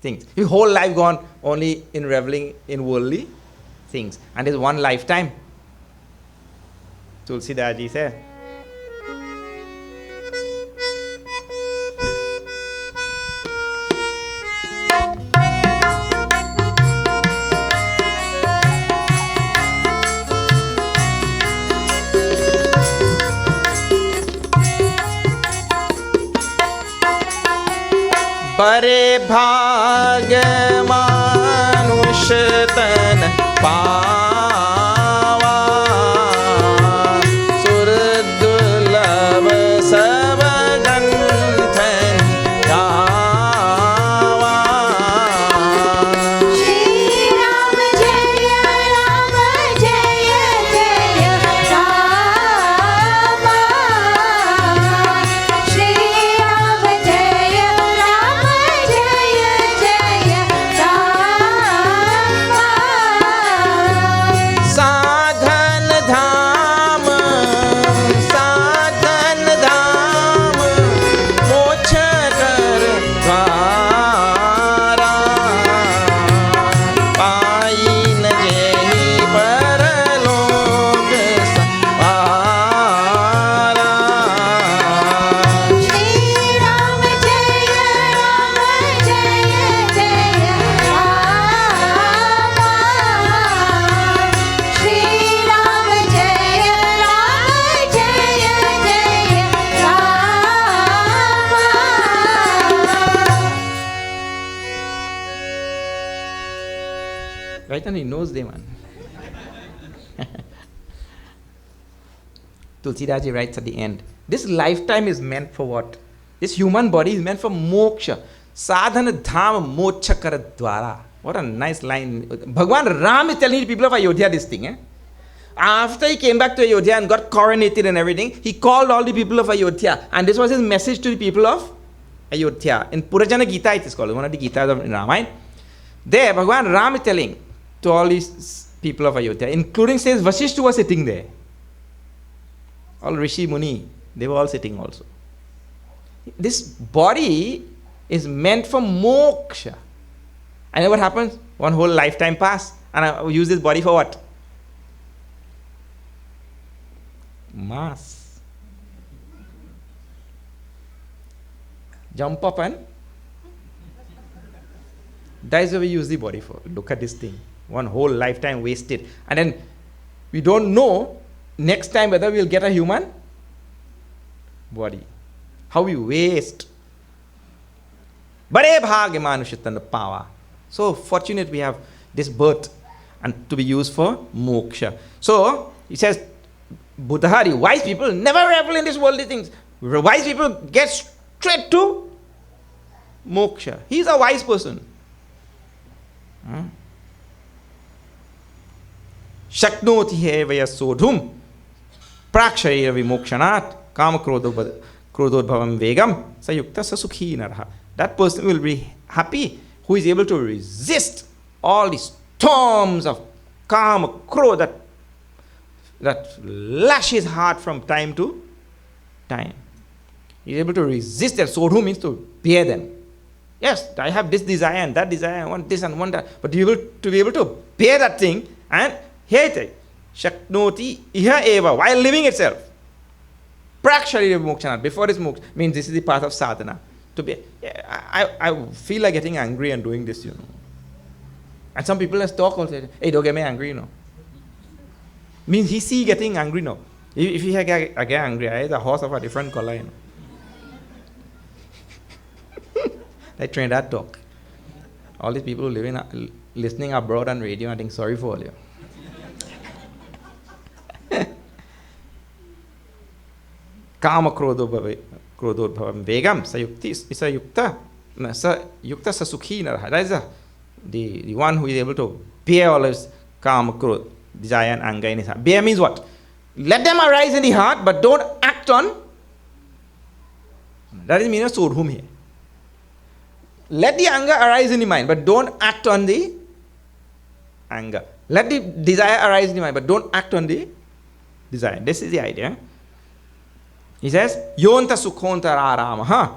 things. His whole life gone only in reveling in worldly things. And there's one lifetime. Tulsidas ji said, बड़े भाग मानुष तन पावा सुर दुर्लभ सब गंथन गावा श्री राम जय जय राम श्री राम जय राम साधन धाम मोक्ष कर द्वारा पाई न जेहि परलोक सवारा श्री राम जय राम श्री राम जय Right, and he knows them, man. Tulsidas ji writes at the end, this lifetime is meant for what? This human body is meant for moksha. Sadhana dham moksha kara dwara. What a nice line. Bhagwan Ram is telling the people of Ayodhya this thing. After he came back to Ayodhya and got coronated and everything, he called all the people of Ayodhya. And this was his message to the people of Ayodhya. In Purajana Gita it is called, one of the Gitas of Ramayana. There, Bhagwan Ram is telling to all these people of Ayodhya, including says Vasishta was sitting there. All Rishi Muni, they were all sitting also. This body is meant for moksha. And then what happens? One whole lifetime pass. And I use this body for what? Mass. Jump up and that is what we use the body for. Look at this thing. One whole lifetime wasted. And then we don't know next time whether we'll get a human body. How we waste. Bade bhagya manushitana power. So fortunate we have this birth and to be used for moksha. So he says, Buddhari, wise people never revel in these worldly things. Wise people get straight to moksha. He's a wise person. Shaknoti hevaya sodhum prakshaya vimokshanat kama krododbhavam vegam sayukta sasukhi narha. That person will be happy who is able to resist all the storms of kama krodha that lash his heart from time to time. He is able to resist them. Sodhu means to bear them. Yes, I have this desire and that desire, I want this and want that. But to be able to bear that thing and hate it. Shaknoti iha eva, while living itself. Prakshariya mokshana, before this moksha, means this is the path of sadhana. To be, I feel like getting angry and doing this, And some people has talk also, hey, don't get me angry, Means he see getting angry now. If he get angry, I the horse of a different color, Like Trinidad talk. All these people living, listening abroad on radio, I think sorry for all you. Kama krododbhavam vegam sayukta sasukhi narha. That is the one who is able to bear all his kama, krodha, desire and anger in his heart. Bear means what? Let them arise in the heart, but don't act on. That is the meaning of sodhum here. Let the anger arise in the mind, but don't act on the anger. Let the desire arise in the mind, but don't act on the desire. This is the idea. He says, Yonta sukhonta aramaha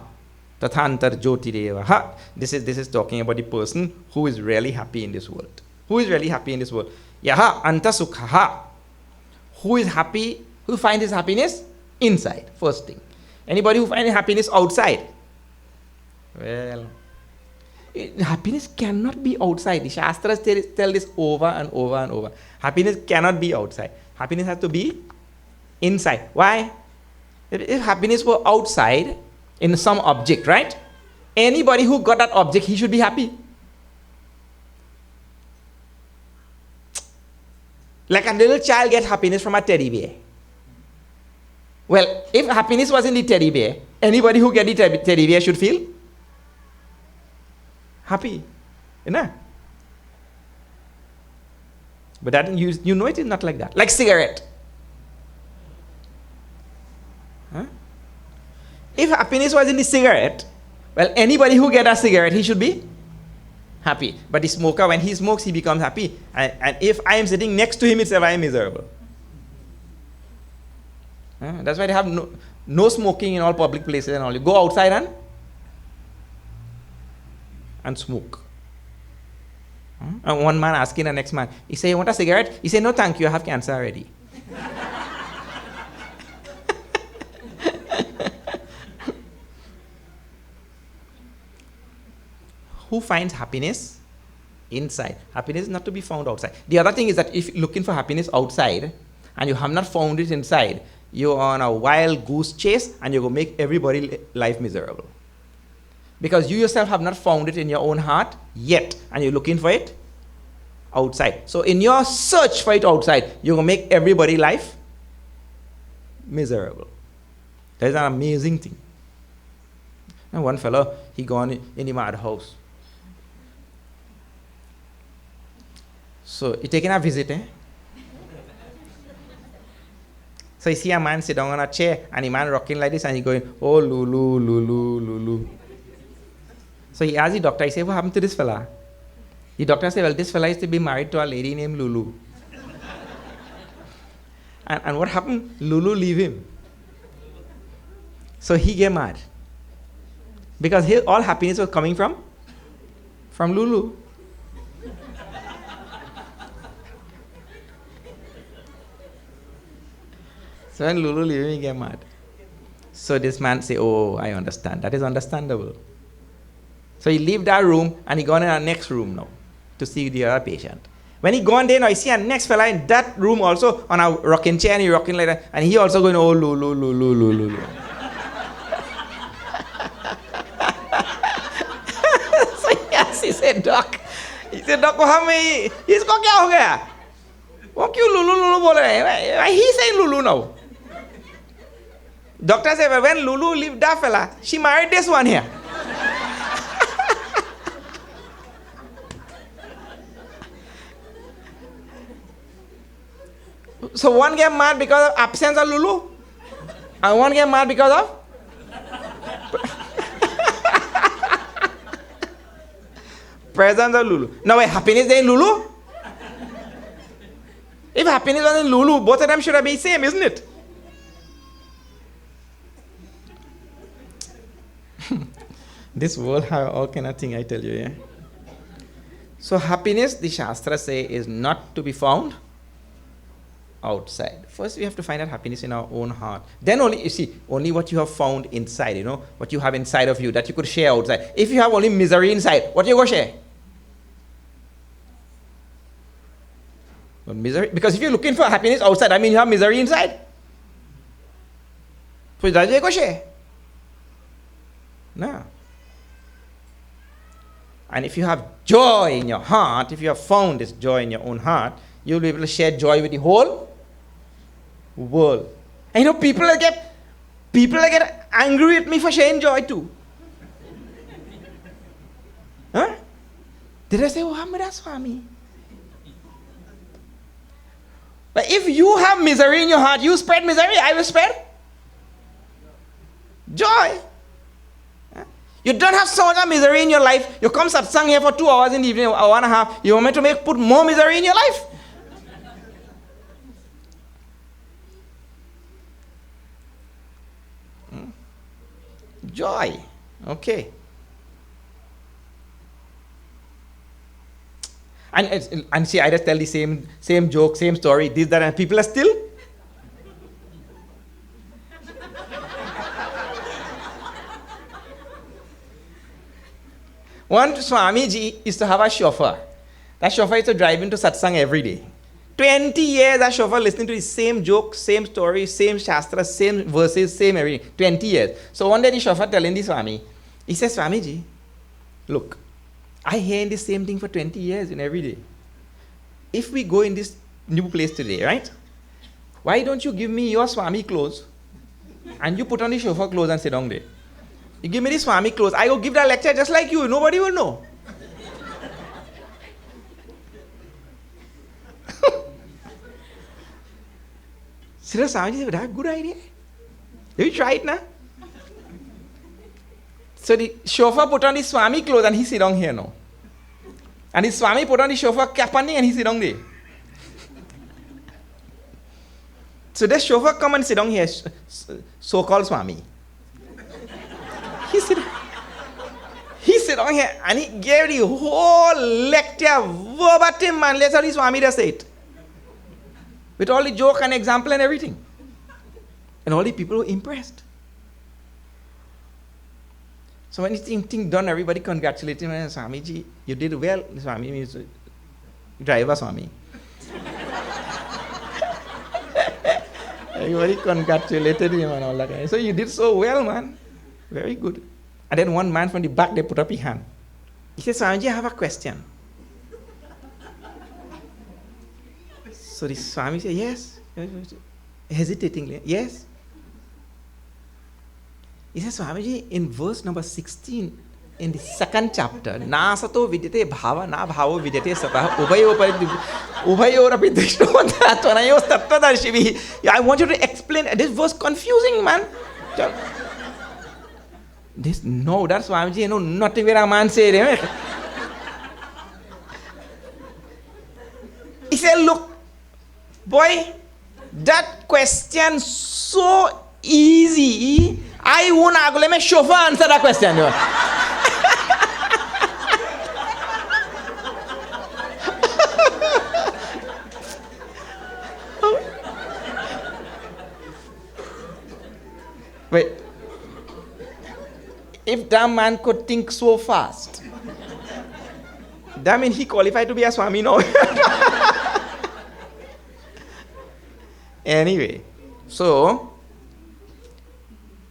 tathantar jyotirevaha. This is talking about the person who is really happy in this world. Who is really happy in this world? Yaha anta sukhaha. Who is happy? Who finds his happiness? Inside, first thing. Anybody who finds happiness outside? Well, happiness cannot be outside. The Shastras tell this over and over and over. Happiness cannot be outside. Happiness has to be inside. Why? If happiness were outside in some object, right? Anybody who got that object, he should be happy. Like a little child gets happiness from a teddy bear. Well, if happiness was in the teddy bear, anybody who gets the teddy bear should feel happy. But that you know it is not like that. Like cigarette. If happiness was in the cigarette, well, anybody who gets a cigarette, he should be happy. But the smoker, when he smokes, he becomes happy. And if I am sitting next to him itself, I am miserable. That's why they have no smoking in all public places and all. You go outside and smoke. And one man asking the next man, he say, you want a cigarette? He say, no thank you, I have cancer already. Who finds happiness? Inside. Happiness is not to be found outside. The other thing is that if you're looking for happiness outside and you have not found it inside, you're on a wild goose chase and you're going to make everybody's life miserable. Because you yourself have not found it in your own heart yet and you're looking for it outside. So in your search for it outside, you're going to make everybody's life miserable. That is an amazing thing. And one fellow, he gone in the madhouse. So he taken a visit, So you see a man sit down on a chair, and the man rocking like this, and he going, oh, Lulu, Lulu, Lulu. So he asked the doctor, he said, what happened to this fella? The doctor said, well, this fella used to be married to a lady named Lulu. And what happened? Lulu leave him. So he get mad. Because all happiness was coming from Lulu. So when Lulu leave him, he get mad. So this man say, oh, I understand. That is understandable. So he leave that room and he gone in our next room now to see the other patient. When he gone there, now I see a next fella in that room also on a rocking chair, and he rocking like that, and he also going, oh, Lulu, Lulu, Lulu, Lulu. So yes, he said, Doc, how many? He's going, kya ho gaya? What kyun Lulu, Lulu bol rahe hain? Why he saying Lulu now? Doctor said, when Lulu leave that fella, she married this one here. So one get mad because of absence of Lulu, and one get mad because of presence of Lulu. Now, wait, happiness is in Lulu? If happiness was in Lulu, both of them should have been the same, isn't it? This world have all kind of thing, I tell you, yeah. So happiness, the Shastras say, is not to be found outside. First, we have to find that happiness in our own heart. Then only, you see, only what you have found inside, what you have inside of you that you could share outside. If you have only misery inside, what you go share? Well, misery, because if you're looking for happiness outside, I mean you have misery inside. So that you go share. No. And if you have joy in your heart, if you have found this joy in your own heart, you'll be able to share joy with the whole world. And people will get angry at me for sharing joy too. Huh? Did I say, oh, Hamada Swami? But if you have misery in your heart, you spread misery, I will spread joy. You don't have so much misery in your life. You come satsang here for 2 hours in the evening, 1.5 You want me to put more misery in your life? Joy. Okay. And see, I just tell the same joke, same story, this, that, and people are still. One Swamiji used to have a chauffeur. That chauffeur used to drive into satsang every day. 20 years that chauffeur listening to the same joke, same story, same shastra, same verses, same everything. 20 years. So one day the chauffeur telling the Swami, he says, Swamiji, look, I hear the same thing for 20 years in every day. If we go in this new place today, right? Why don't you give me your Swami clothes and you put on the chauffeur clothes and sit down there? You give me the Swami clothes, I go give that lecture just like you, nobody will know. So Swami said, that's a good idea. You try it now. So the chauffeur put on the Swami clothes and he sit down here now. And the Swami put on the chauffeur cap and he sit down there. So the chauffeur come and sit down here, so-called Swami. He sit down here and he gave the whole lecture verbatim, man. Let's how the Swami does it. With all the joke and example and everything. And all the people were impressed. So when this thing done, everybody congratulated him. Swamiji, you did well. Swami means driver Swami. Everybody congratulated him and all that kind. So you did so well, man. Very good. And then one man from the back, they put up his hand. He said, Swamiji, I have a question. So the Swami said, yes. Hesitatingly, yes. He says, Swamiji, in verse number 16, in the second chapter, na sato vidyate bhava, na bhavo vidyate satah, ubayorapi drishtavantatvanayos tattvadarshibhi. I want you to explain. This verse confusing, man. This, no, that's Swamiji, not even a man said. He said, look, boy, that question so easy. I won't let me chauffeur answer that question. Wait. If that man could think so fast, that means he qualified to be a Swami now. Anyway, so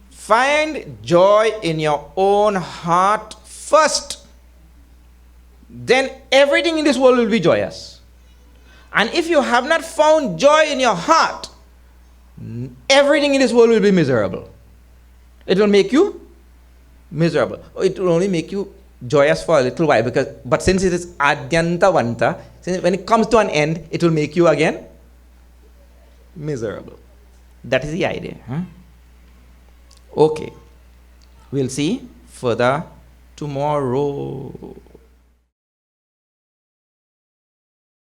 find joy in your own heart first. Then everything in this world will be joyous. And if you have not found joy in your heart, everything in this world will be miserable. It will make you miserable. It will only make you joyous for a little while, but since it is adyantavanta, since when it comes to an end, it will make you again miserable. That is the idea. Okay. We'll see further tomorrow.